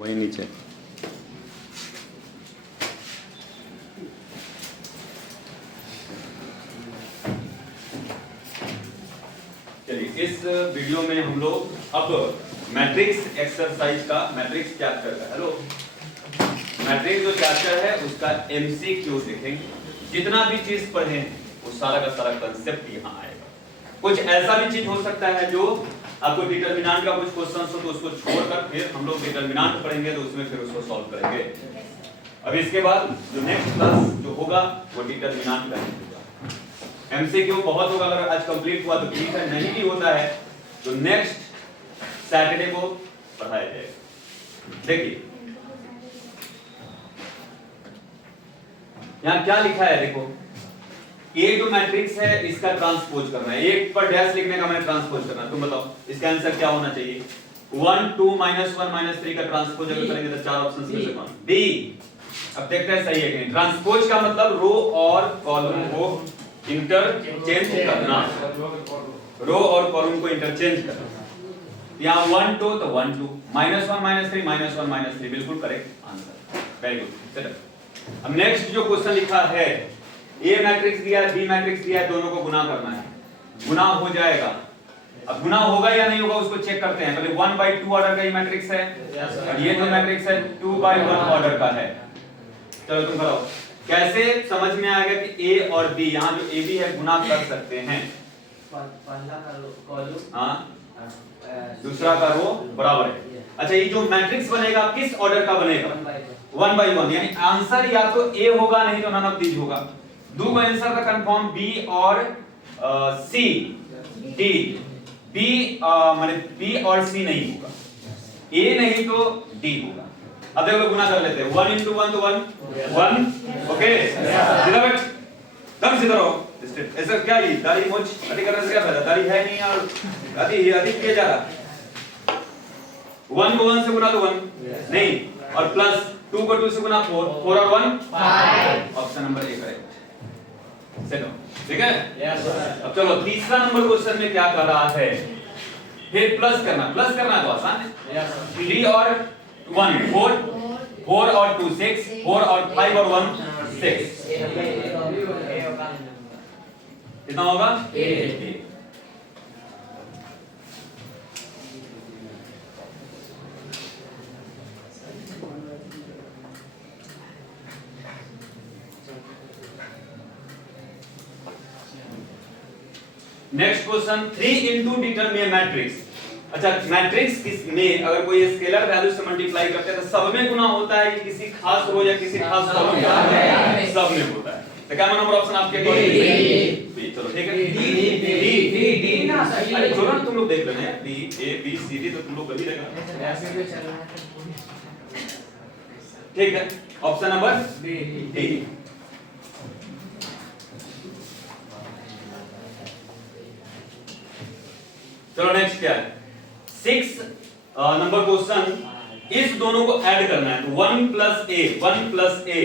वहीं नीचे। चलिए इस वीडियो में हम लोग अब मैट्रिक्स एक्सरसाइज का मैट्रिक्स चैप्टर का हेलो मैट्रिक्स जो चैप्टर है उसका एमसीक्यू देखेंगे। जितना भी चीज पढ़े वो सारा का सारा कंसेप्ट यहाँ आएगा। कुछ ऐसा भी चीज हो सकता है जो आपको डिटरमिनेंट का कुछ क्वेश्चन हो तो उसको छोड़कर फिर हम लोग डिटरमिनेंट पढ़ेंगे तो उसमें फिर उसको सॉल्व करेंगे। अब इसके बाद जो नेक्स्ट क्लास जो होगा वो डिटरमिनेंट का होगा। एमसीक्यू बहुत होगा, अगर आज कंप्लीट हुआ तो ठीक है, नहीं भी होता है तो नेक्स्ट सैटरडे को पढ़ाया जाएगा। देखिए यहाँ क्या लिखा है, देखो ये जो मैट्रिक्स है इसका ट्रांसपोज करना है। एक पर डैश लिखने का मैंने ट्रांसपोज करना है। तुम बताओ इसका आंसर क्या होना चाहिए? 1 2 -1 -3 का ट्रांसपोज अगर करेंगे तो चार ऑप्शंस में से कौन? डी। अब देखते हैं सही है कि नहीं। ट्रांसपोज का मतलब रो और कॉलम को इंटरचेंज करना, रो और कॉलम को इंटरचेंज करना। यहाँ 1 2 तो 1 2 -1 -3 -1 -3 बिल्कुल करेक्ट आंसर। Very good. चलो अब नेक्स्ट जो क्वेश्चन लिखा है, ए मैट्रिक्स दिया है, बी मैट्रिक्स दिया है, दोनों को गुना करना है। गुना हो जाएगा। अब गुना होगा या नहीं होगा उसको चेक करते हैं। पहले 1/2 ऑर्डर का ये मैट्रिक्स है और ये जो मैट्रिक्स है 2/1 ऑर्डर का है। चलो तुम बताओ कैसे समझ में आएगा कि ए और बी, यहाँ जो ए बी है गुना कर सकते हैं। पहला का कॉलम हाँ दूसरा का रो बराबर है। अच्छा ये जो मैट्रिक्स बनेगा किस ऑर्डर का बनेगा? 1/1 यानी आंसर या तो ए होगा नहीं तो नन ऑफ दीज होगा। दो आंसर का कंफर्म बी और सी डी। बी माने बी और सी नहीं होगा, ए नहीं तो डी होगा। अब देखो गुना कर लेते हैं। 1 × 1 तो 1 ओके सीधा बैठ तब सीधा रहो। ऐसा क्या ये दाढ़ी मोछ अधिक करने से क्या फायदा? दाढ़ी है नहीं और अधिक किया जा रहा। 1 को 1 से गुना तो 1 नहीं, और प्लस 2 को 2 से गुना 4 और 1 5। Option number A correct. ठीक है यस सर। अब चलो तीसरा नंबर क्वेश्चन में क्या कर रहा है, फिर प्लस करना है तो आसान है। Yes sir. 3 और 1 4 और 2 6 4 और 5 और 1 6 कितना होगा? 8। Next question 3 into determinant matrix. अच्छा मैट्रिक्स किस में अगर कोई स्केलर वैल्यू से मल्टीप्लाई करते हैं तो सब में गुना होता है कि किसी खास रो या किसी खास कॉलम में? सब में होता है। तो क्या नंबर ऑप्शन आपके डी। चलो ठीक है डी ना सही। अरे चलो ना तुम लोग देख लेना D A B C D तो तुम लोग कभी देखना ठीक है। Option number D. चलो नेक्स्ट क्या है? 6 नंबर क्वेश्चन, इस दोनों को ऐड करना है तो 1 + a 1 + a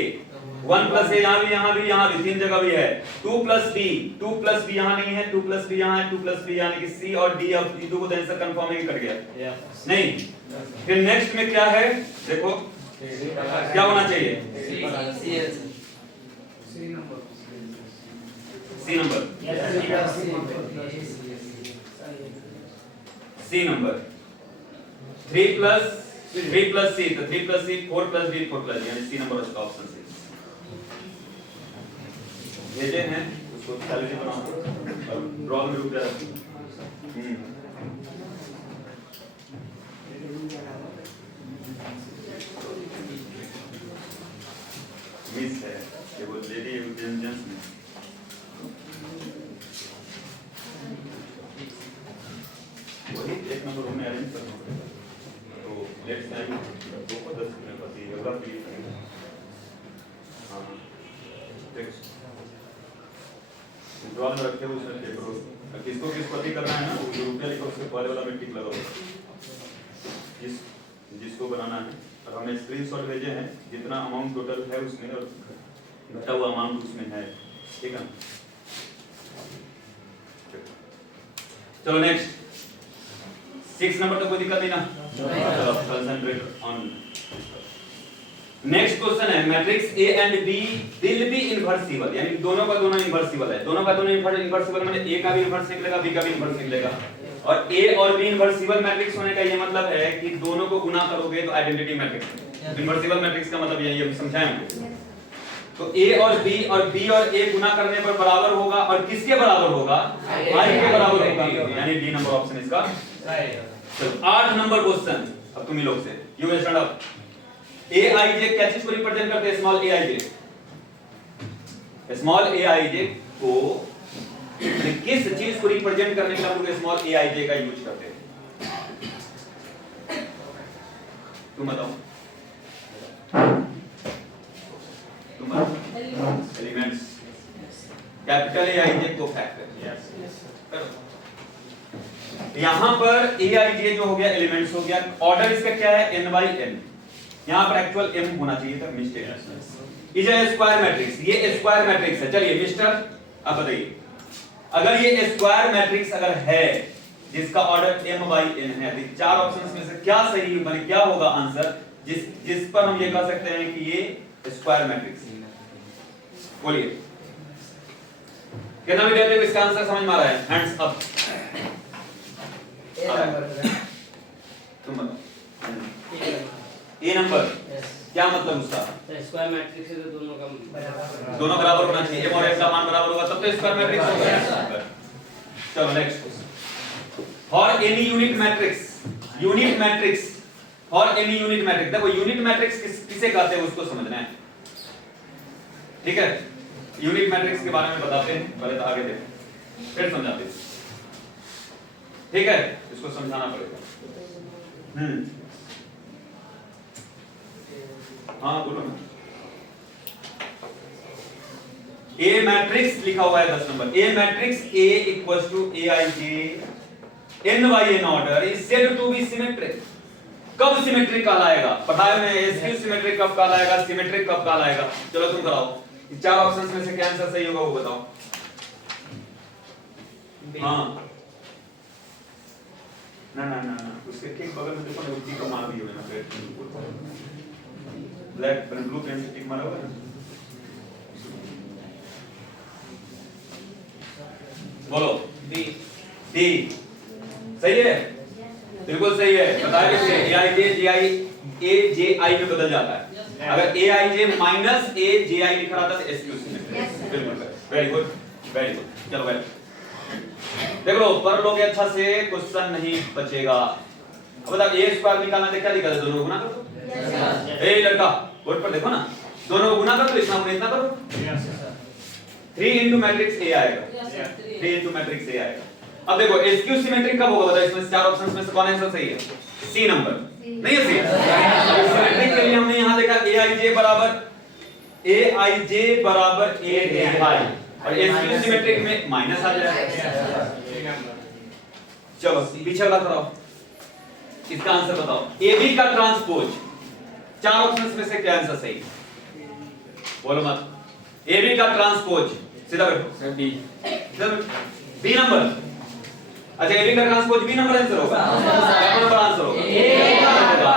1 + a यहाँ भी तीन जगह भी है। 2 + b 2 + b यहाँ नहीं है, 2 + b यहाँ है, 2 + b यानी कि c और d। अब ये दो को आंसर कंफर्म है कि कट गया नहीं। फिर नेक्स्ट में क्या है देखो क्या होना चाहिए? सी नंबर 3 + c तो 3 + c 4 + d 4 + d यानी सी नंबर उसका ऑप्शन सी। भेजे हैं उसको सैलरी बनाओ और ड्रॉ में रुक जाए। मिस है ये वो लेडी जेंट्स में वही एक नंबर उन्हें अरेंज करना पड़ेगा। तो लेट्स टाइम 2 को 10 में पति होगा प्लीज। हां नेक्स्ट ड्रॉ में रखते हुए उसमें पेपर किसको किस पति करना है ना, वो जो रुपया लिखा उसके पहले वाला में टिक लगाओ जिसको बनाना है। और हमने स्क्रीनशॉट भेजे हैं जितना अमाउंट टोटल है उसमें और घटा हुआ अमाउंट उसमें है। ठीक है चलो नेक्स्ट 6 नंबर तो कोई दिक्कत नहीं ना। कंसंट्रेट ऑन नेक्स्ट क्वेश्चन है matrix A and B will be invertible, यानी दोनों का दोनों इनवर्सिबल है। दोनों का दोनों इनवर्सिबल मतलब ए का भी इनवर्स निकलेगा, बी का भी इनवर्स निकलेगा। और ए और बी इनवर्सिबल मैट्रिक्स होने का ये मतलब है कि दोनों को गुना करोगे तो आइडेंटिटी मैट्रिक्स। इनवर्सिबल मैट्रिक्स का मतलब यही है, समझाएं। तो ए और बी और ए गुना करने पर बराबर होगा, और किसके बराबर होगा? आई के बराबर होगा, यानी डी नंबर ऑप्शन इसका राइट है। चलो 8 नंबर क्वेश्चन अब तुम ही लोग से, you will stand up. A I जे क्या चीज को रिप्रेजेंट करते हैं? Small A I J. Small A I जे को किस चीज को रिप्रेजेंट करने के लिए हम लोग स्मॉल ए आई जे का यूज करते हैं? तुम बताओ, एलिमेंट्स। कैपिटल ए आई जे को फैक्टर। यहां पर ए आई जे जो हो गया एलिमेंट्स हो गया, ऑर्डर इसका क्या है? n by n। यहां पर एक्चुअल m होना चाहिए था, mistake. Is a square matrix, ये स्क्वायर मैट्रिक्स है। चलिए मिस्टर आप बताइए, अगर ये स्क्वायर मैट्रिक्स अगर है जिसका ऑर्डर m बाई n है, तो चार ऑप्शंस में से क्या सही माने क्या होगा आंसर जिस पर हम ये कह सकते हैं कि ये स्क्वायर मैट्रिक्स? बोलिए कितना भी देते इसका आंसर समझ में आ रहा है? Hands up. तुम बताओ ए नंबर क्या मतलब उसका? स्क्वायर मैट्रिक्स है तो दोनों बराबर होना चाहिए, m और n का मान बराबर होगा तब तो स्क्वायर मैट्रिक्स होगा। चलो next question. For any unit matrix for any unit matrix, देखो यूनिट मैट्रिक्स किसे कहते हैं उसको समझना है, ठीक है? यूनिट मैट्रिक्स के बारे में बताते हैं, पहले तो आगे देखो फिर समझाते हैं, ठीक है? इसको समझाना पड़ेगा। हाँ बोलो ना। ए मैट्रिक्स लिखा हुआ है 10 नंबर। A matrix A equals to A I J n by n order is said to be symmetric. कब सिमेट्रिक कहलाएगा? पढ़ाई में एसक्यू सिमेट्रिक कब कहलाएगा, सिमेट्रिक कब कहलाएगा? चलो तुम कराओ, चार ऑप्शंस में से क्या आंसर सही होगा वो बताओ। हाँ ना उसके ठीक बगल में देखो ना, टी का मार दिया मैंने, ब्लैक ब्लू पेन से टिक मारा हुआ है। बोलो डी सही है, बिल्कुल सही है। बताया कैसे? ए आई जे आई में बदल जाता है। अगर ए आई जे माइनस ए जे आई लिखा रहता तो एसक्यू सिमेट्रिक। बिल्कुल वेरी गुड वेरी गुड। चलो भाई देख लो, पर लोग अच्छा से क्वेश्चन नहीं बचेगा। अब बताओ ए स्क्वायर निकालना है, क्या निकाले? दोनों को गुना कर दो। ए लड़का बोर्ड पर देखो ना, दोनों को गुना कर दो, इतना करो। 3 इनटू मैट्रिक्स ए आएगा, 3 इनटू मैट्रिक्स ए आएगा। अब देखो एसक्यू सिमेट्रिक कब होगा? बताओ इसमें चार ऑप्शंस में से कौन आंसर सही है? सी नंबर नहीं है सी। सिमेट्रिक के लिए हमने यहां देखा ए आई जे बराबर ए जे आई, और एसक्यू सिमेट्रिक में माइनस आ जाएगा। चलो पीछे वाला कराओ, इसका आंसर बताओ। ए बी का ट्रांसपोज, चार ऑप्शंस में से क्या आंसर सही? बोलो मत। ए बी का ट्रांसपोज सीधा बैठो, बी नंबर। अच्छा ए बी का ट्रांसपोज बी नंबर आंसर होगा, क्या नंबर आंसर होगा?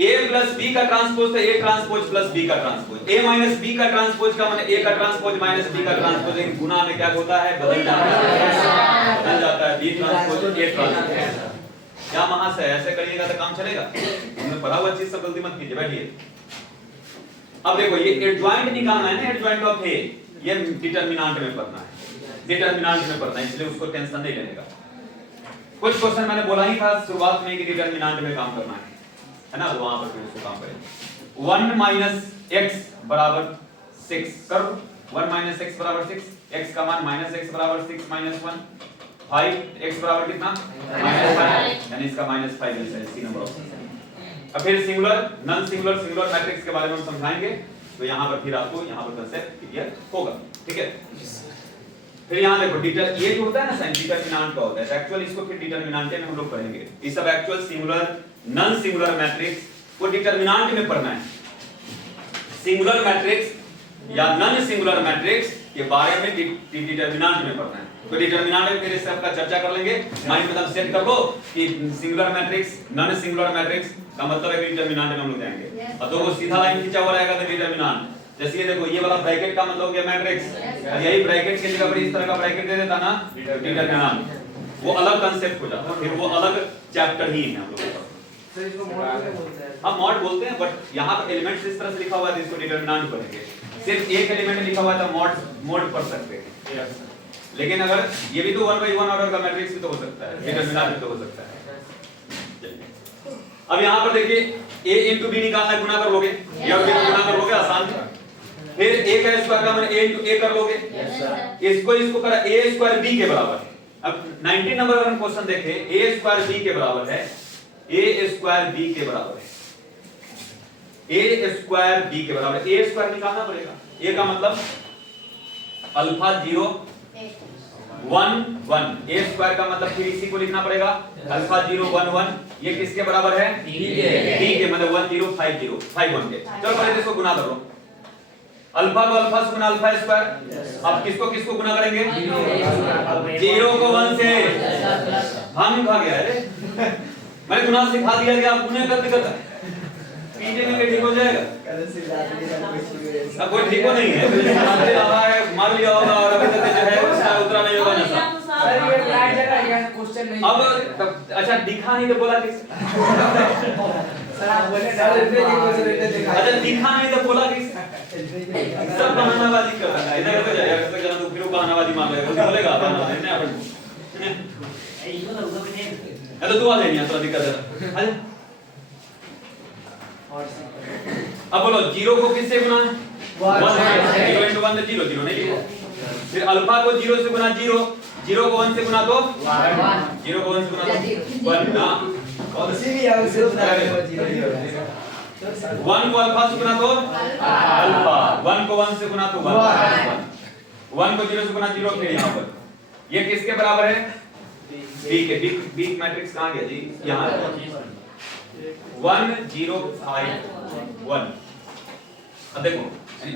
ए प्लस बी का ट्रांसपोज तो ए ट्रांसपोज प्लस बी का ट्रांसपोज। ए माइनस बी का ट्रांसपोज का मतलब ए का ट्रांसपोज माइनस बी का ट्रांसपोज। लेकिन गुना में क्या होता है? बदल जाता है बी ट्रांसपोज ए ट्रांसपोज। क्या महाशय ऐसे करिएगा तो काम चलेगा? हमने पढ़ा हुआ चीज सब गलती मत कीजिए, बैठिए। अब देखो ये एडजॉइंट निकालना है ना, एडजॉइंट ऑफ ए, ये डिटरमिनेंट में पढ़ना है, डिटरमिनेंट में पढ़ना है, इसलिए उसको टेंशन नहीं लेने का। कुछ क्वेश्चन मैंने बोला ही था शुरुआत में कि डिटरमिनेंट में काम करना है ना, तो वहां पर फिर उसको काम करें। 1 माइनस x बराबर 6 कर दो। 1 माइनस x बराबर 6, x का मान माइनस x बराबर 6 माइनस 1, 5 x बराबर कितना? -5, यानी इसका -5 है, सी नंबर ऑप्शन। अब फिर सिंगुलर नॉन सिंगुलर मैट्रिक्स के बारे में हम समझाएंगे, तो यहां पर फिर आपको यहां पर कांसेप्ट क्लियर होगा, ठीक है? फिर यहां देखो ये जो होता है ना साइन डिटरमिनेंट का होता है, एक्चुअली इसको फिर डिटरमिनेंट में हम लोग पढ़ेंगे। ये सब actual singular non singular matrix को डिटरमिनेंट में पढ़ना है। सिंगुलर मैट्रिक्स या नॉन सिंगुलर मैट्रिक्स के बारे में डिटरमिनेंट में पढ़ना है। तो डिटरमिनेंट में फिर इससे आपका चर्चा कर लेंगे। माइंड में तब सेट कर लो कि singular matrix, non singular matrix का मतलब है डिटरमिनेंट में हम लोग जाएंगे। और दो को सीधा लाइन खींचा हुआ रहेगा तो डिटरमिनेंट। जैसे ये देखो, ये वाला ब्रैकेट का मतलब हो गया मैट्रिक्स, यही ब्रैकेट की जगह पर इस तरह का ब्रैकेट दे देता ना डिटरमिनेंट, वो अलग कांसेप्ट हो जाता, फिर वो अलग चैप्टर ही है हम लोगों का। सर इसको मॉड बोलते हैं। हम मॉड बोलते हैं, बट यहाँ पर एलिमेंट्स इस तरह से लिखा हुआ है तो इसको डिटरमिनेंट पढ़ेंगे। सिर्फ एक एलिमेंट लिखा हुआ है तो मॉड पढ़ सकते हैं। लेकिन अगर ये भी तो 1 by 1 ऑर्डर का मैट्रिक्स भी तो हो सकता है, डिटरमिनेंट भी तो हो सकता है। अब यहाँ पर देखिए, a into b निकालना है, गुना कर लोगे, a और b को गुना कर लोगे, आसान है। फिर a का स्क्वायर का मतलब a into a कर लोगे, इसको करा a स्क्वायर b के बराबर है। अब 19 नंबर अगर हम क्वेश्चन देखें, a स्क्वायर b के बराबर है, a स्क्वायर b के बराबर है, a स्क्वायर b के बराबर है। a स्क्वायर निकालना पड़ेगा। a का मतलब अल्फा 0 1 1, a स्क्वायर का मतलब फिर इसी को लिखना पड़ेगा अल्फा 0 1 1, ये किसके बराबर है? b के मतलब 1 0 5 0 5 1 के। चलो पहले इसको गुना करो, अल्फा को अल्फा से गुना अल्फा स्क्वायर। अब किसको किसको गुना करेंगे? 0 को 1 से, हम खा गया है मैंने गुना सिखा दिया कि आप गुना करते करते पीछे में ठीक हो जाएगा। कोई ठीक हो नहीं है, मार लिया होगा और अभी तक जो है उसका उतरा नहीं होगा नशा। सर ये फ्लैट जगह ये क्वेश्चन नहीं। अब अच्छा दिखा नहीं तो बोला किस? सर आप बोले अच्छा दिखा नहीं तो बोला किस? सब बहानाबाजी कर रहा है, इधर तो जाएगा तो जाना तो फिर वो बहानाबाजी मार लेगा, कुछ बोलेगा बहाना नहीं अपन। तो तू आ जाएगी, थोड़ा दिक्कत है। अरे अब बोलो 0 को किससे गुना है? 1 से। 0 into 1 तो 0 0 नहीं लिखो। फिर अल्फा को 0 से गुना 0, 0 को 1 से गुना तो 1, 0 को 1 से गुना तो 1 ना, और इसीलिए आप उसे बता रहे हो 0 1 को अल्फा से गुना तो अल्फा, 1 को 1 से गुना तो 1, 1 को 0 से गुना 0। फिर यहाँ पर ये किसके बराबर है? b के। b मैट्रिक्स कहाँ गया जी? यहाँ 1 0 5 1। अब देखो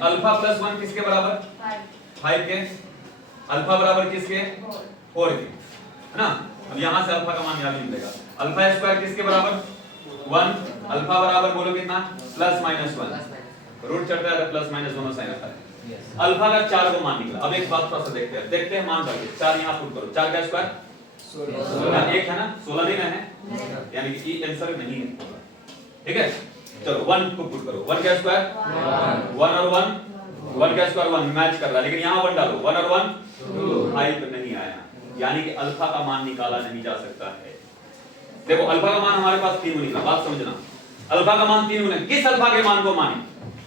अल्फा प्लस 1 किसके बराबर? 5 के। अल्फा बराबर किसके? 4 के, है ना। अब यहाँ से अल्फा का मान यहाँ भी मिलेगा। अल्फा स्क्वायर किसके बराबर? 1। अल्फा बराबर बोलो कितना? प्लस माइनस 1, रूट चढ़ता है तो प्लस माइनस दोनों साइन आता है। अल्फा का 4 को मान निकला। अब एक बात थोड़ा सा देखते हैं मान करके। 4 यहाँ पुट करो, 4 का स्क्वायर 16, एक है ना, 16 नहीं ना है, यानी कि ये आंसर नहीं है, ठीक है। चलो 1 को पुट करो, 1 का स्क्वायर 1 और 1 का स्क्वायर 1 मैच कर रहा है, लेकिन यहाँ 1 डालो, 1 और 1 5 नहीं आया, यानी कि अल्फा का मान निकाला नहीं जा सकता है। देखो अल्फा का मान हमारे पास 3 निकला, बात समझना। अल्फा का मान 3 गुना, किस अल्फा के मान को माने?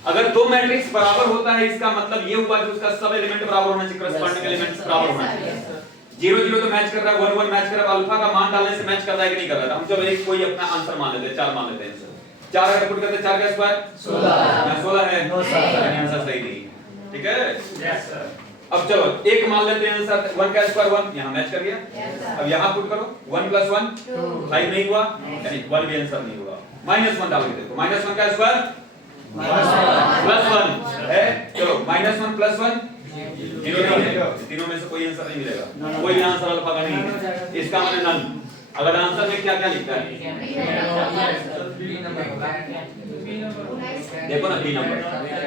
अगर दो मैट्रिक्स बराबर होता है इसका मतलब ये हुआ कि उसका सब एलिमेंट बराबर होना चाहिए, करस्पॉन्डिंग एलिमेंट्स बराबर होना चाहिए। 0 0 तो मैच कर रहा है, 1 1 मैच कर रहा है, अल्फा का मान डालने से मैच कर रहा है कि नहीं कर रहा है? हम चलो एक कोई अपना आंसर मान लेते हैं, 4 मान लेते हैं आंसर। 4 अगर पुट करते हैं, 4 का स्क्वायर 16 है, आंसर सही नहीं है, ठीक है। Yes sir. अब चलो एक मान लेते हैं आंसर, 1 का स्क्वायर 1 यहां मैच कर गया। अब यहां पुट करो, 1 + 1 5 नहीं हुआ, यानी 1 भी आंसर नहीं होगा। -1 डाल के देखो, -1 का स्क्वायर +1 है। चलो -1 + 1 0 नहीं है, तीनों में से कोई आंसर नहीं मिलेगा, कोई आंसर अल्फा का नहीं है, इसका मतलब नन। अगर आंसर में क्या क्या लिखता है देखो ना, B number.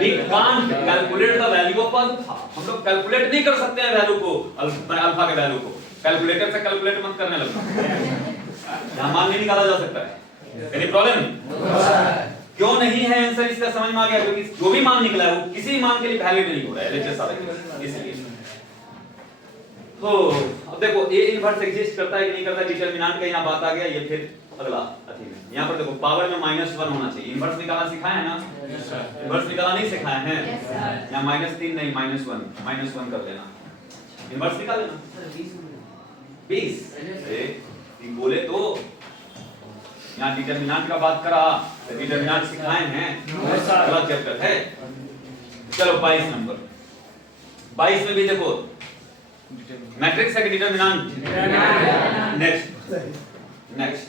We can't calculate the value of alpha, हम लोग कैलकुलेट नहीं कर सकते हैं वैल्यू को, अल्फा के वैल्यू को। कैलकुलेटर से कैलकुलेट मत करने लगना, यहां मान नहीं निकाला जा सकता है। Any problem? क्यों नहीं है आंसर, इसका समझ में आ गया? क्योंकि जो भी मान निकला है वो किसी मान के लिए वैलिड नहीं हो रहा है, एलएचएस आ रहा है इसलिए। तो अब देखो ए इनवर्स एग्जिस्ट करता है कि नहीं करता, डिटरमिनेंट का यहां बात आ गया। ये फिर अगला अथी में यहां पर देखो पावर में -1 होना चाहिए। इनवर्स निकालना सिखाया है ना? इनवर्स निकालना नहीं सिखाया है? यहां -3 नहीं -1 कर लेना, इनवर्स निकाल लेना। 20 अरे बोले तो यहाँ डिटरमिनेंट का बात करा, तो डिटरमिनेंट सिखाए हैं, अगला चैप्टर है। चलो 22 नंबर, 22 में भी देखो मैट्रिक्स है कि determinant? Next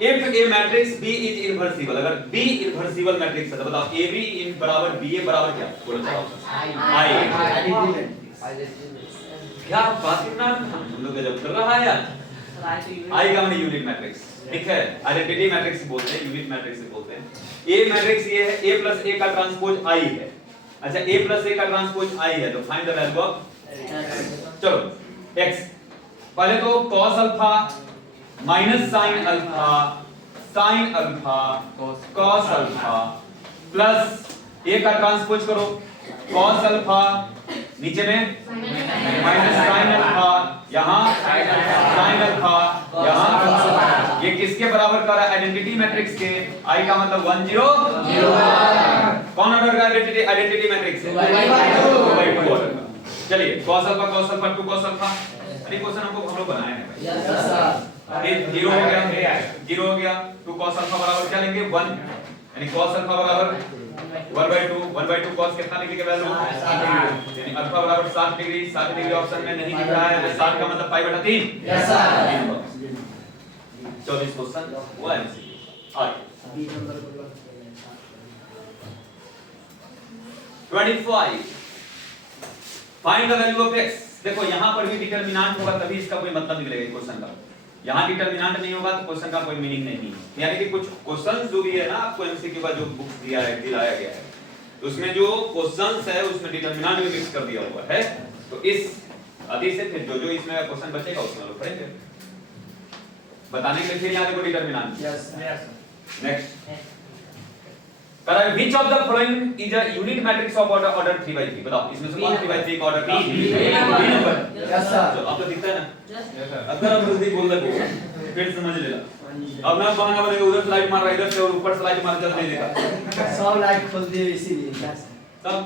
if A matrix B is invertible, अगर B इनवर्सिबल मैट्रिक्स है तो बताओ AB इन बराबर BA बराबर क्या? बोलो चलो I। क्या बात करना हम लोग जब कर रहा है यार। I का मतलब यूनिट मैट्रिक्स, ठीक है, आइडेंटिटी मैट्रिक्स बोलते हैं, यूनिट मैट्रिक्स बोलते हैं। A मैट्रिक्स ये है, A प्लस A का ट्रांसपोज I है। अच्छा A प्लस A का ट्रांसपोज I है तो फाइंड द वैल्यू ऑफ चलो x। पहले तो cos alpha minus sin alpha cos alpha plus A का ट्रांसपोज करो cos अल्फा, नीचे में माइनस sin अल्फा, यहाँ sin अल्फा, यहाँ ये किसके बराबर कर रहा है? आइडेंटिटी मैट्रिक्स के। I का मतलब 1 0 कौन ऑर्डर का आइडेंटिटी मैट्रिक्स है? 2/2 ऑर्डर का। चलिए cos अल्फा 2 cos अल्फा, अरे क्वेश्चन हमको हम लोग बनाए हैं भाई। Yes sir. ये 0 हो गया 2 cos अल्फा बराबर क्या लेंगे? 1, यानी cos अल्फा बराबर 1/2 cos कितना लिखेंगे वैल्यू? यानी अल्फा बराबर 60 डिग्री। 60 डिग्री ऑप्शन में नहीं दिख रहा है तो 60 का मतलब π/3। Yes sir. 24 क्वेश्चन हुआ एमसीक्यू। आगे 25 find the value of x। देखो यहां पर भी डिटरमिनेंट होगा तभी इसका कोई मतलब निकलेगा क्वेश्चन का। यहां डिटरमिनेंट नहीं होगा तो क्वेश्चन का कोई मीनिंग नहीं है। यानी कि कुछ क्वेश्चंस जो भी है ना आपको एमसीक्यू का जो बुक्स दिलाया गया है तो उसमें जो क्वेश्चंस है उसमें डिटरमिनेंट भी मिक्स कर दिया हुआ है। तो इस आदि से फिर जो इसमें क्वेश्चन बचेगा उसमें लोग पढ़ेंगे बताने के लिए। फिर यहां देखो determinant. Yes next which of the following is a unit matrix of order 3/3। बताओ इसमें से कौन 3/3 का ऑर्डर का? B number. Yes sir. तो आपको दिखता है ना? Yes sir. अगर आप जल्दी बोल दो फिर समझ लेना। अब मैं बहाना बनेगा उधर से लाइट मार रहा है इधर से और ऊपर से लाइट मार चल नहीं देगा। सब लाइट खोल दिए इसीलिए। तब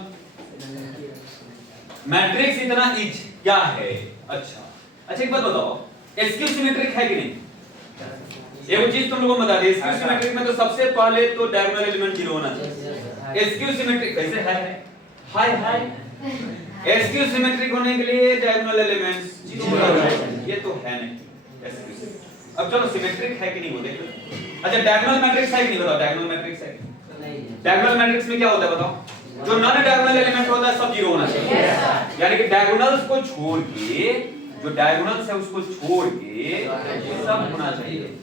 मैट्रिक्स इतना इज क्या है? अच्छा एक बात बताओ एसक्यू सिमेट्रिक है कि नहीं? ये वो चीज तुम लोगों को बता दी। एसक्यू सिमेट्रिक में तो सबसे पहले तो डायगोनल एलिमेंट 0 होना चाहिए। एसक्यू सिमेट्रिक कैसे है? हाय एसक्यू सिमेट्रिक होने के लिए डायगोनल एलिमेंट्स 0 होना चाहिए। ये तो है नहीं एसक्यू। अब चलो सिमेट्रिक है कि नहीं वो देखो। अच्छा डायगोनल मैट्रिक्स है कि नहीं बताओ? डायगोनल मैट्रिक्स है नहीं। डायगोनल मैट्रिक्स में क्या होता है बताओ? जो नॉन डायगोनल एलिमेंट होता है सब 0 होना चाहिए। यानी कि डायगोनल्स को छोड़ के जो डायगोनल्स है उसको छोड़ के सब होना चाहिए।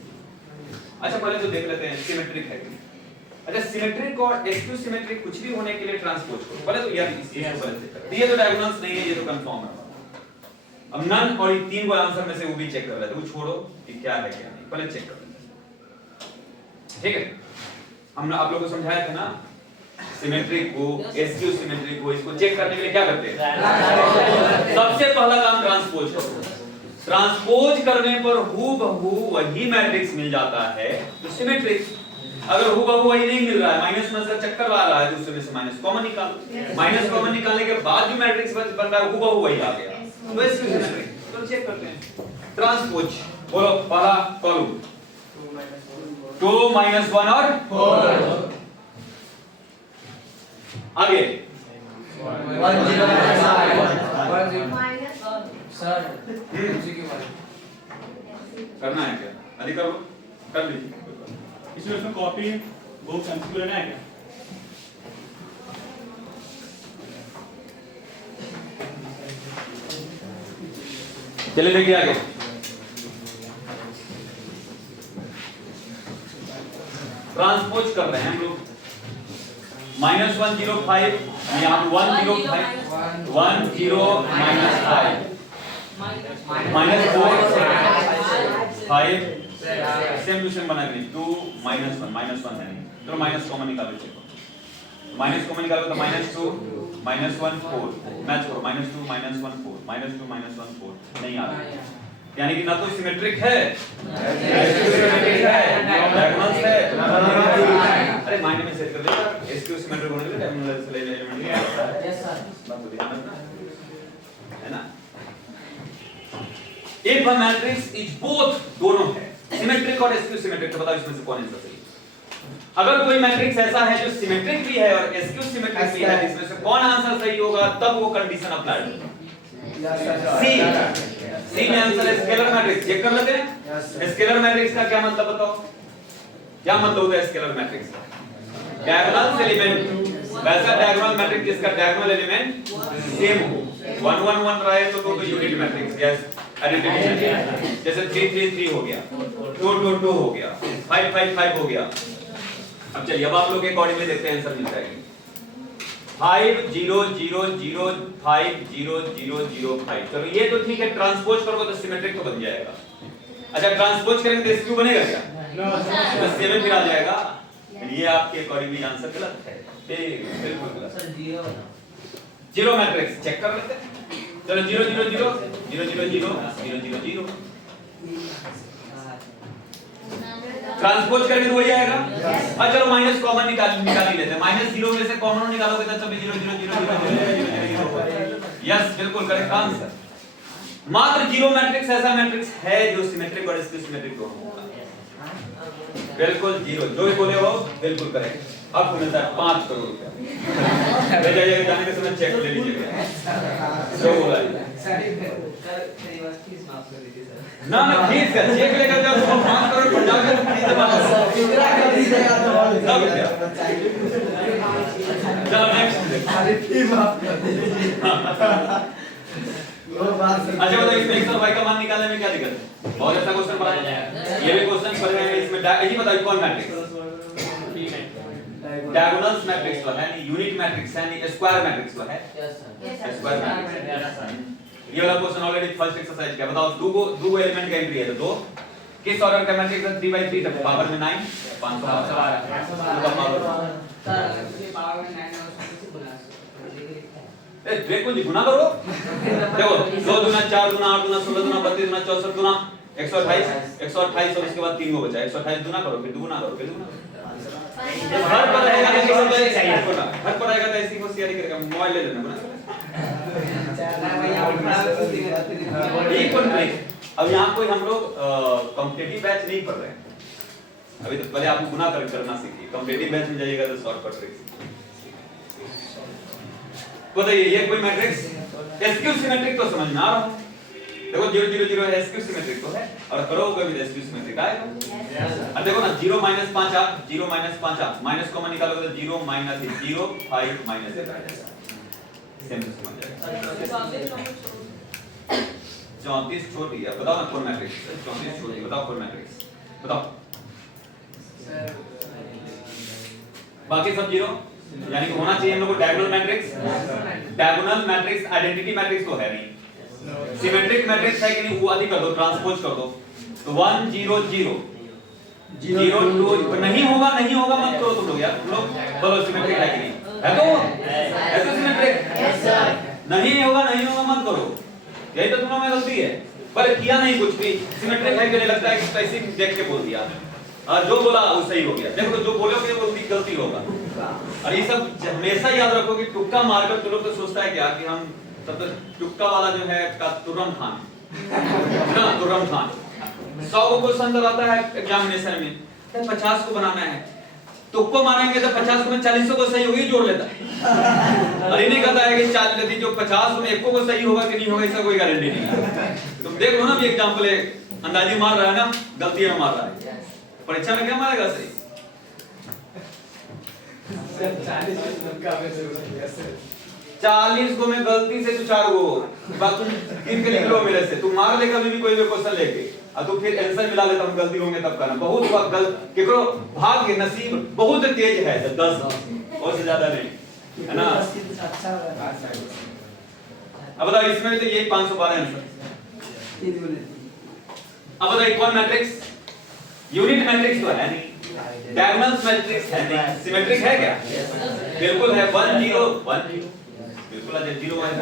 अच्छा पहले तो देख लेते हैं सिमेट्रिक है कि नहीं। अच्छा सिमेट्रिक और एसक्यू सिमेट्रिक कुछ भी होने के लिए ट्रांसपोज करो। पहले तो यार इस चीज को पहले चेक करो। ये तो डायगोनल्स नहीं है ये तो कंफर्म है। अब नन और ये तीन को आंसर में से वो भी चेक कर लेते हैं। वो छोड़ो कि क्या है क्या नहीं पहले चेक कर लेते हैं। ठीक है हमने आप लोगों को समझाया था ना सिमेट्रिक को एसक्यू सिमेट्रिक को इसको चेक करने के लिए क्या करते हैं? सबसे पहला काम ट्रांसपोज करो। ट्रांसपोज करने पर हूबहू वही मैट्रिक्स मिल जाता है तो सिमेट्रिक। अगर हूबहू वही नहीं मिल रहा है माइनस में से चक्कर ला रहा है तो उसमें से माइनस कॉमन निकालो। माइनस कॉमन निकालने के बाद जो मैट्रिक्स बन रहा है हूबहू वही आ गया तो एसक्यू सिमेट्रिक। तो चेक करते हैं ट्रांसपोज। बोलो पहला कॉलम 2 - 1 और 4 आगे 1 0 सर एमसीक्यू करना है क्या? अधिक कर लो कर लीजिए। इसमें कॉपी बुक एमसीक्यू लेना है क्या? चलिए देखिए आगे ट्रांसपोज कर रहे हैं हम लोग -105 यहाँ 105 -5 -4 5 सेम टू सेम बना के 2 -1 है नहीं तो माइनस कॉमन निकालो चेक माइनस कॉमन निकालो तो -2 -1 4 मैच करो -2 -1 4 -2 -1 4 नहीं आ रहा यानी कि ना तो सिमेट्रिक है डायगोनल्स है। अरे माइंड में सेट कर ले एसक्यू सिमेट्रिक होने के लिए डायगोनल से ले एलिमेंट यस सर बात तो ध्यान रखना है ना। If a matrix is both दोनों है सिमेट्रिक और एसक्यू सिमेट्रिक तो बताओ इसमें से कौन आंसर सही है? अगर कोई मैट्रिक्स ऐसा है जो सिमेट्रिक भी है और एसक्यू सिमेट्रिक भी है इसमें से कौन आंसर सही होगा तब वो कंडीशन अप्लाई होगी। सी में आंसर है स्केलर मैट्रिक्स। चेक कर लेते हैं स्केलर मैट्रिक्स का क्या मतलब बताओ? क्या मतलब होता है स्केलर मैट्रिक्स का? डायगोनल एलिमेंट, वैसा डायगोनल मैट्रिक्स जिसका डायगोनल एलिमेंट सेम हो। 1 1 1 रहा है तो यूनिट मैट्रिक्स, यस आइडेंटिटी, जैसे 3 3 3 हो गया, 2 2 2 हो गया, 5 5 5 हो गया। अब चलिए अब आप लोग अकॉर्डिंगली देखते हैं आंसर मिल जाएगी। 5 0 0 0 5 0 0 0 5। चलो ये तो ठीक है, ट्रांसपोज करोगे तो सिमेट्रिक तो बन जाएगा। अच्छा ट्रांसपोज करेंगे तो SQ बनेगा क्या? तो 7 फिर आ जाएगा। ये आपके अकॉर्डिंगली आंसर गलत है, बिल्कुल गलत। सर जीरो बना। जीरो मैट्रिक्स चेक कर लेते हैं। चलो 0 0 0 0 0 0 0 0 0 ट्रांसपोज करके तो वही आएगा। और चलो माइनस कॉमन निकाल ही लेते हैं। माइनस 0 में से कॉमन निकालोगे तो तब 0 0 0 0 यस बिल्कुल करेक्ट आंसर। मात्र जीरो मैट्रिक्स ऐसा मैट्रिक्स है जो सिमेट्रिक और सिमेट्रिक दोनों होगा। बिल्कुल जीरो, जो भी बोले हो बिल्कुल करेक्ट। आपको मिलता है 5 करोड़ रुपया। ले जाइए, जाने के समय चेक ले लीजिएगा जो बोला है। फीस माफ कर दीजिए सर। ना ना फीस का चेक लेकर जाओ तो 5 करोड़ पर जाकर फीस माफ कितना कर दीजिएगा सब क्या? चलो नेक्स्ट अरे फीस माफ कर दीजिए। वो बात सही। अच्छा बताओ इसमें x और y का मान निकालने में क्या दिक्कत है? बहुत अच्छा क्वेश्चन पढ़ा है। ये भी क्वेश्चन पढ़ रहे हैं इसमें। यही बताइए कौन मैट्रिक्स? डायगोनल्स मैट्रिक्स तो है नहीं, यूनिट मैट्रिक्स है नहीं, स्क्वायर मैट्रिक्स तो है। Square matrix. ये वाला क्वेश्चन ऑलरेडी फर्स्ट एक्सरसाइज का। बताओ दो एलिमेंट का एंट्री है तो दो किस ऑर्डर का मैट्रिक्स है? 3/3 तक पावर में 9 512 सर ये पावर में 9 है उसको कैसे बुला सकते? देखो जी गुना करो। देखो 2 दूना 4 दूना 8 दूना 16 दूना 32 दूना 64 दूना 128 और उसके बाद 3 को बचा। 128 दूना करो फिर दुगुना करो फिर दुगुना करो। हर पर रहेगा ना किसी को चाहिए छोटा। हर पर रहेगा तो ऐसी को शेयर करेगा। मोबाइल ले लेना बना। Equal break. अब यहाँ कोई हम लोग कॉम्पिटिटिव बैच नहीं पढ़ रहे हैं अभी, तो पहले आप गुना करना सीखिए। कॉम्पिटिटिव बैच में जाइएगा तो शॉर्टकट ट्रिक्स। बताइए ये कोई मैट्रिक्स SQ सिमेट्रिक तो समझ में आ रहा है। देखो 0 0 0 है SQ सिमेट्रिक तो है और करोगे भी SQ सिमेट्रिक आएगा। अब देखो ना 0 - 5 आप 0 - 5 आप माइनस कॉमन निकालोगे तो 0 - 0 5 - 1 आ जाएगा। सेम तो समझ जाएगा। 34 छोटी है। बताओ ना कौन मैट्रिक्स? 34 छोटी बताओ कौन मैट्रिक्स बताओ। बाकी सब 0 यानी कि होना चाहिए हम लोग को diagonal matrix. Diagonal matrix identity matrix तो है नहीं। सिमेट्रिक मैट्रिक्स है कि नहीं? वो अधिक कर दो, ट्रांसपोज कर दो तो 1 0 0 0 2 नहीं होगा मत करो तुम लोग यार। तुम लोग बोलो सिमेट्रिक है कि नहीं? है तो सिमेट्रिक नहीं होगा मत करो। यही तो तुम लोग में गलती है। पर किया नहीं कुछ भी। सिमेट्रिक है कि नहीं लगता है कि स्पेसिफिक देख के बोल दिया और जो बोला वो सही हो गया। देखो जो बोलोगे वो गलती होगा। और ये सब हमेशा याद रखो कि टुक्का मारकर तुम लोग तो सोचता है क्या कि हम तब तक टुक्का वाला जो है का तुरम खान ना तुरम खान 100 को क्वेश्चन कराता है एग्जामिनेशन में तो 50 को बनाना है। तुक्को मारेंगे तो 50 को में 40 को सही होगी जोड़ लेता है। और ये नहीं कहता है कि 40 जो 50 में 1 को सही होगा कि नहीं होगा इसका कोई गारंटी नहीं है। तुम देख लो ना भी एग्जांपल है अंदाजी मार रहा है ना, गलती में मार रहा है। परीक्षा में क्या मारेगा सही? 40 को में गलती से तू 4 को बात तुम गिन के लिख लो मेरे से। तू मार ले कभी भी कोई भी क्वेश्चन लेके और तू फिर आंसर मिला लेता हम गलती होंगे तब करना। बहुत बार गलत केकरो भाग्य नसीब बहुत तेज है 10 और से ज्यादा नहीं है ना। अब बताओ इसमें तो ये 512 आंसर। अब बताइए कौन मैट्रिक्स? यूनिट मैट्रिक्स तो है नहीं, डायगोनल मैट्रिक्स है नहीं, सिमेट्रिक है क्या? बिल्कुल है। 1 0 1 0 बिल्कुल है। 0 1।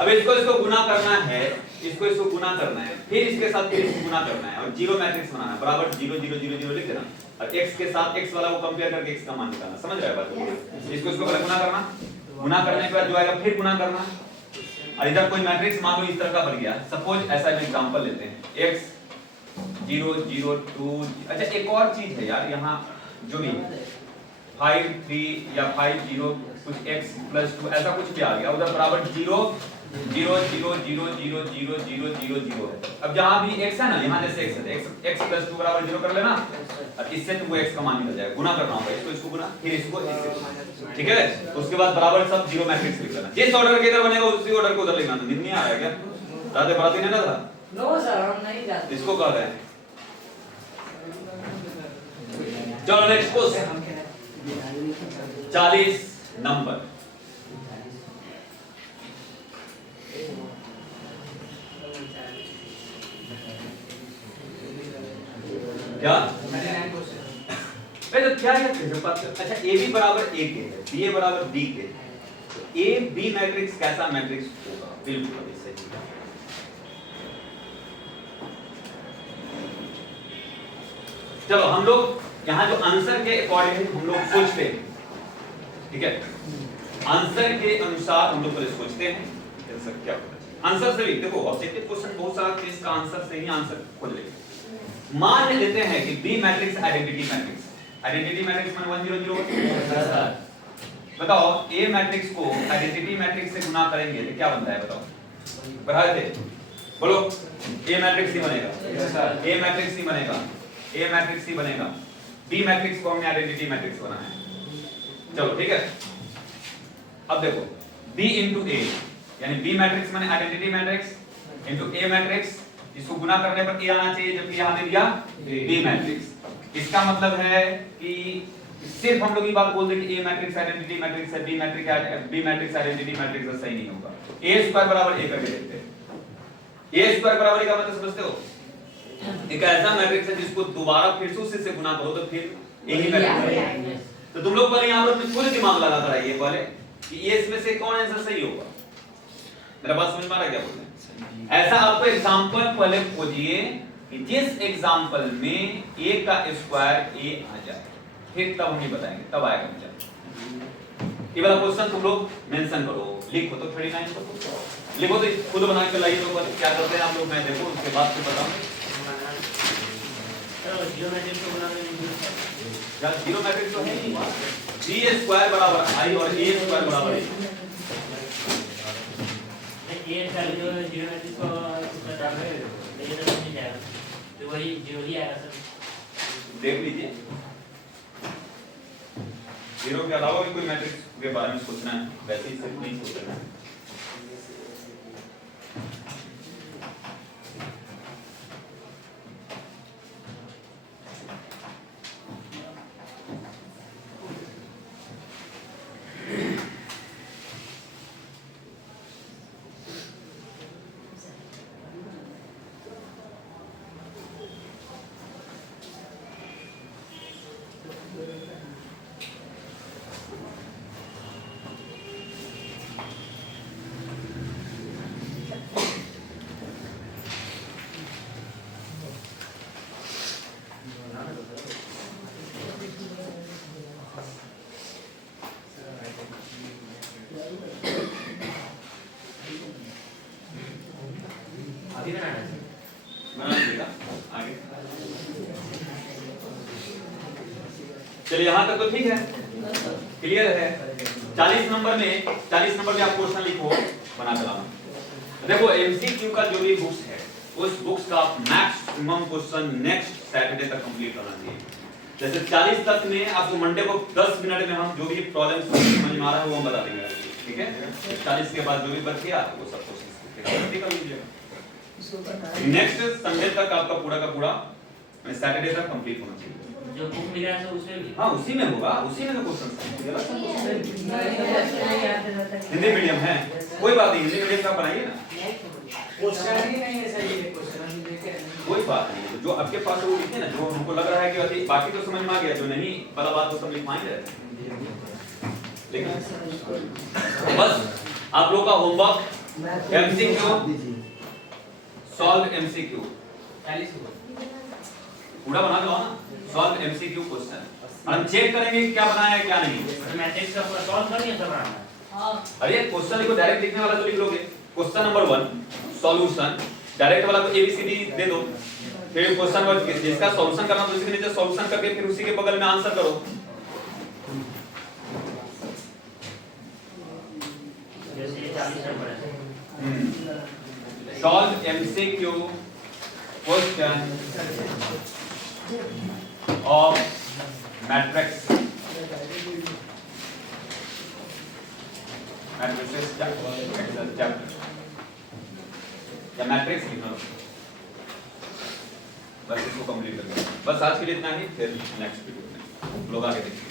अब इसको गुना करना है, इसको गुना करना है, फिर इसके साथ फिर इसको गुना करना है और जीरो मैट्रिक्स बनाना है। बराबर 0 0 0 0 लिख देना और x के साथ x वाला को कंपेयर करके x का मान निकालना। समझ रहे हो बात को? इसको पहले गुना करना, गुना करने के बाद जो आएगा फिर गुना करना। और इधर कोई मैट्रिक्स मान लो इस तरह का बन गया। सपोज ऐसा एक एग्जांपल लेते हैं x 0 0 2। अच्छा एक और चीज है यार, यहाँ जो भी 5 3 या 5 0 कुछ x + 2 ऐसा कुछ भी आ गया उधर बराबर 0 0 0 0 0 0 0 0 0 है। अब जहां भी x है ना, यहां जैसे x है, x + 2 = 0 कर लेना, और इससे तुमको x का मान निकल जाएगा, गुना करना होगा, इसको गुना, फिर इसको इससे, ठीक है। उसके बाद बराबर सब 0 मैट्रिक्स लिख लेना, जिस ऑर्डर के इधर बनेगा उसी ऑर्डर को उधर लिखना। नींद नहीं आ रहा है क्या? रात बराती नहीं ना था? नो सर, हम नहीं जाते। इसको कह रहे हैं। चलो नेक्स्ट क्वेश्चन 40 नंबर। क्या तो क्या है? अच्छा ए बी बराबर ए के है, बी ए बराबर बी के, तो ए बी मैट्रिक्स कैसा मैट्रिक्स होगा? बिल्कुल सही। चलो हम लोग यहाँ जो आंसर के अकॉर्डिंग हम लोग सोचते हैं, ठीक है, आंसर के अनुसार हम लोग पहले सोचते हैं आंसर क्या होगा। आंसर से भी देखो, ऑब्जेक्टिव क्वेश्चन बहुत सारा चीज का आंसर से ही आंसर खोज लेंगे। मान लेते हैं कि B matrix identity matrix, identity matrix माने 1 0 0। बताओ ए मैट्रिक्स को आइडेंटिटी मैट्रिक्स से गुना करेंगे तो क्या बनता है? बताओ, बढ़ाए थे, बोलो। ए मैट्रिक्स ही बनेगा, ए मैट्रिक्स ही बनेगा, ए मैट्रिक्स ही बनेगा। बी मैट्रिक्स को हमने आइडेंटिटी मैट्रिक्स बनाया है। चलो ठीक है, अब देखो b into a, यानी b मैट्रिक्स माने identity matrix into a matrix, इसको गुना करने पर a आना चाहिए, जबकि यहां दे दिया b मैट्रिक्स। इसका मतलब है कि सिर्फ हम लोग ये बात बोल दें कि a मैट्रिक्स आइडेंटिटी मैट्रिक्स है, b मैट्रिक्स आइडेंटिटी मैट्रिक्स है, सही नहीं होगा। a स्क्वायर बराबर a करके देखते हैं। a स्क्वायर बराबर का मतलब समझते हो? एक ऐसा मैट्रिक्स है जिसको दोबारा फिर से उसी से गुना करो तो फिर यही मैट्रिक्स है। तो तुम लोग पहले यहां पर पूरे दिमाग लगा कर आइए पहले कि ये इसमें से कौन आंसर सही होगा। मेरा बात समझ में आ रहा है क्या बोल रहे हैं? ऐसा आपको एग्जांपल पहले खोजिए कि जिस एग्जांपल में a का स्क्वायर a आ जाए, फिर तब हम ये बताएंगे, तब आएगा मजा। ये वाला क्वेश्चन तुम लोग मेंशन करो, लिखो तो 39 को लिखो, तो खुद बना के लाइए। तो क्या करते हैं आप लोग, मैं देखो उसके बाद फिर बताऊं। जीरो मैट्रिक्स को बनाने में यार जीरो मैट्रिक्स तो है ही, b स्क्वायर बराबर i और a स्क्वायर बराबर a। ये सर जो जीरो मैट्रिक्स को उसका डाल रहे हैं, लेकिन तो नहीं जाएगा, तो वही जीरो ही आएगा सर। देख लीजिए, जीरो के अलावा भी कोई मैट्रिक्स के बारे में सोचना है, वैसे ही सिर्फ नहीं सोचना है। चलिए यहाँ तक तो ठीक है, क्लियर है। 40 नंबर में आप क्वेश्चन लिखो बना चलाना। देखो एमसीक्यू का जो भी बुक्स है उस बुक्स का मैक्सिमम क्वेश्चन नेक्स्ट सैटरडे तक कंप्लीट करना चाहिए। जैसे 40 तक में आपको मंडे को 10 मिनट में हम जो भी प्रॉब्लम समझ में आ रहा है वो हम बता देंगे, ठीक है। 40 के बाद जो भी बच गया वो सब क्वेश्चन कर लीजिएगा। नेक्स्ट संडे तक आपका पूरा का पूरा सैटरडे तक कंप्लीट होना चाहिए। जो बुक मिला है उसमें भी, हाँ उसी में होगा, उसी में क्वेश्चन। हिंदी मीडियम है, कोई बात नहीं, हिंदी मीडियम का बनाइए ना, क्वेश्चन ही नहीं है सर, ये क्वेश्चन हम देखे कोई बात नहीं। जो आपके पास वो लिखे ना, जो हमको लग रहा है कि अभी बाकी तो समझ में आ गया, जो नहीं वाला बात तो सब लिखवाएंगे। लेकिन बस आप लोग का होमवर्क एमसीक्यू सॉल्व एमसीक्यू 40 को पूरा बना दो ना, सॉल्व एमसीक्यू क्वेश्चन। हम चेक करेंगे क्या बनाया है क्या नहीं। मैट्रिक्स का पूरा सॉल्व कर दिया सब बनाना। हां अरे क्वेश्चन लिखो, डायरेक्ट लिखने वाला तो लिख लोगे। क्वेश्चन नंबर 1 सॉल्यूशन, डायरेक्ट वाला को एबीसीडी दे दो, फिर क्वेश्चन नंबर जिसका सॉल्यूशन करना तो उसके नीचे सॉल्यूशन करके फिर उसी के बगल में आंसर करो। जैसे ये 40 नंबर है, solve MCQ question of matrix matrices chapter या मैट्रिक्स लिखना बस इसको कंप्लीट कर दो। बस आज के लिए इतना ही, फिर नेक्स्ट वीडियो में लोग आगे देखेंगे।